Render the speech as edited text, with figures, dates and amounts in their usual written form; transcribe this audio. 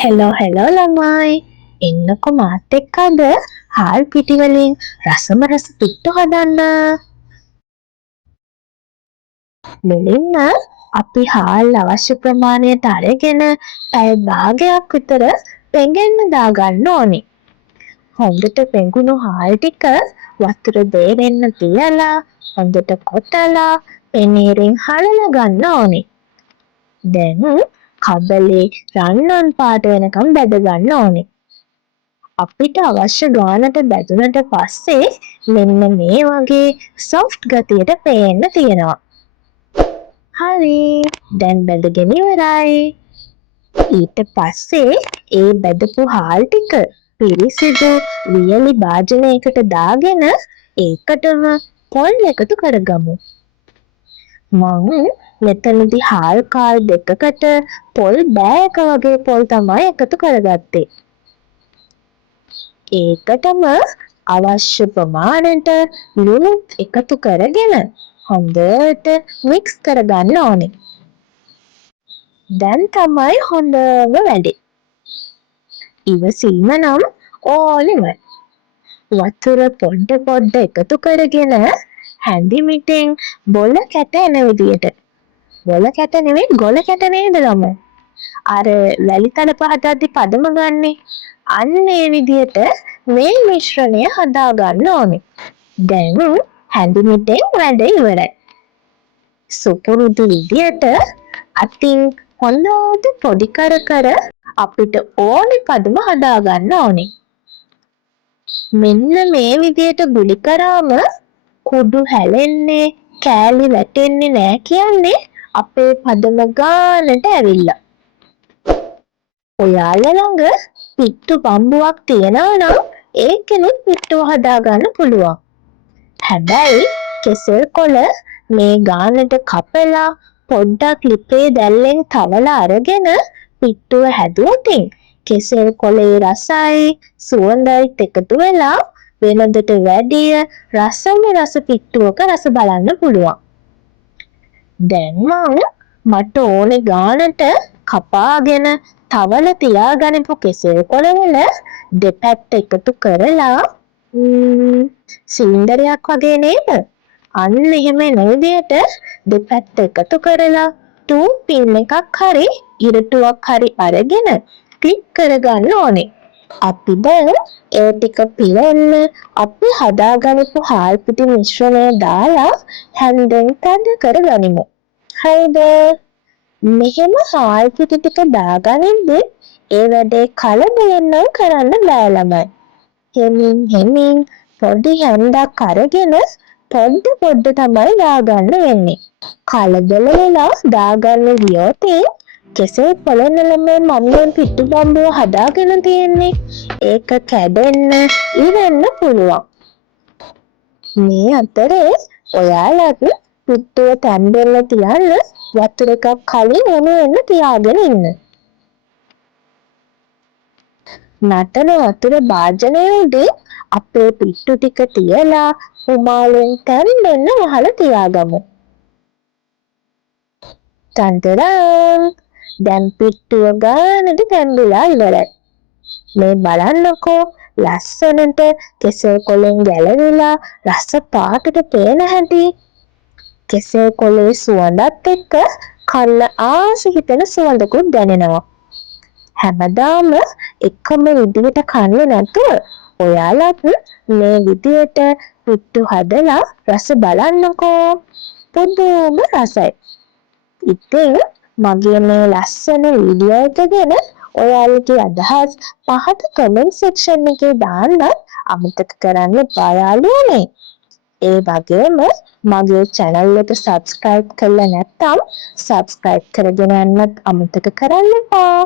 Hello ළමයි. එන්නකො මාත් එක්ක අද හාල් පිටි වලින් රස පිට්ටු හදන්න. මුලින්ම අපි හාල් අවශ්‍ය ප්‍රමාණයට අරගෙන පැය භාගයක් විතර පෙඟෙන්න දාගන්න ඕනේ. හොඳට පෙඟුණු හාල් ටික වතුර බේරෙන්න තියලා හොඳට කොටලා පෙනීරෙන් හලලා ගන්න ඕනේ. දැන් කබලේ රන්වන් පාට වෙනකම් බැද ගන්න ඕනේ. අපිට අවශ්‍ය ගානට බැදුනට පස්සේ මෙන්න මේ වගේ සොෆ්ට් ගතියට පේන්න තියෙනවා. හරි, දැන් බැදගෙන ඉවරයි. ඊට පස්සේ ඒ බැදපු හාල් ටික පිරිසිදු වියලි භාජනයකට දාගෙන ඒකටම පොල් එකතු කරගමු. මම මෙතනදි හාල් කාල් දෙකකට පොල් බෑයක වගේ පොල් තමයි එකතු කරගත්තේ. ඒකටම අවශ්‍ය ප්‍රමාණයට ලුණු එකතු කරගෙන හොඳට මික්ස් කරගන්න ඕනේ. දැන් තමයි හොඳම වැඩේ. ඉවසීම නම් ඕනෙම. වතුර පොඩ එකතු කරගෙන හැඳි බොල කැට එන විදියට. බොල කැට නෙවෙයි ගොල කැට නේද ළමයි? අර වැලි තලප හදද්දි පදම ගන්නෙ. අන්න ඒ විදියට මේ මිශ්‍රණය හදාගන්න ඕනේ. දැන් හැඳි වැඩ ඉවරයි. සුපුරුදු විදියට අතින් හොඳට පොඩි කර අපිට ඕනේ පදම හදාගන්න ඕනේ. මෙන්න මේ විදියට ගුලි කරාම කුඩු හැලෙන්නේ කෑලි වැටෙන්නේ නෑ කියන්නේ අපේ පදම ගානට ඇවිල්ලා. ඔයාලා ළඟ පිට්ටු බම්බුවක් තියෙනවා නම් ඒකෙනුත් පිට්ටුව හදාගන්න පුළුවන්. හැබැයි කෙසෙල් කොළ මේ ගානට කපලා පොඩ්ඩක් ලිපේ දැල්ලෙන් තවලා අරගෙන පිට්ටුව හැදුවොතින් කෙසෙල් කොළේ රසයි සුවඳයිත් එකතු වෙලා වෙනදට වැඩිය රස පිට්ටුවක රස බලන්න පුළුවන්. දැන් මට ඕනේ ගානට කපාගෙන තවල තියාගනිපු කෙසෙල් කොළවල දෙපැත්ත එකතු කරලා සිලින්ඩරයක් වගේ නේද? අන්න එහෙම එන විදියට දෙපැත්ත එකතු කරලා ටූත් පින් එකක් හරි ඉරටුවක් හරි අරගෙන ක්ලික් කරගන්න ඕනේ. අපි දැන් ඒ ටික පිරෙන්න අපි හදාගනිපු හාල් පිටි මිශ්‍රණය දාලා හැන්දෙන් තද කරගනිමු. හරිද? මෙහෙම හාල් පිටි ටික දාගනිද්දී ඒ වැඩේ කලබලෙන් නම් කරන්න බෑ ළමයි. හෙමින් පොඩි හැන්දක් අරගෙන පොඩ තමයි දාගන්න වෙන්නේ. කලබල වෙලා දාගන්න ගියොත් කෙසෙල් පොළොන්න ළමයි මම පිට්ටු බම්බුව හදාගෙන තියෙන්නේ. ඒක කැඩෙන්න ඉවෙන්න පුළුවන්. මේ අතරේ ඔයාලත් පිට්ටුව තැම්බෙන්න තියන්න වතුර එකක් කලින් උණු වෙන්න තියාගෙන ඉන්න. නටන වතුර භාජනය උඩින් අපේ පිට්ටු ටික තියලා උමාලෙන් තැම්බෙන්න වහලා තියාගමු. තන්තරම්! දැන් පිට්ටුව ගානට තැම්බිලා ඉවරයි. මේ බලන්නකෝ ලස්සනට කෙසෙල් කොළෙන් ගැලවිලා රස පාටට පේන හැටි. කෙසෙල් කොළේ සුවඳත් එක්ක කන්න ආස හිතෙන සුවඳකුත් දැනෙනවා. හැමදාම එකම විදිහට කන්නේ නැතුව ඔයාලත් මේ විදිහට පිට්ටු හදලා රස බලන්නකෝ. පුදුම රසයි. ඉතින් මගේ මේ ලස්සන වීඩියෝ එක ගැන ඔයාලගේ අදහස් පහත කමෙන්ට් සෙක්ෂන් එකේ දාන්න අමතක කරන්න එපා යාළුවනේ. ඒ වගේම මගේ channel එක subscribe කරලා නැත්නම් subscribe කරගෙන යන්නත් අමතක කරන්න එපා.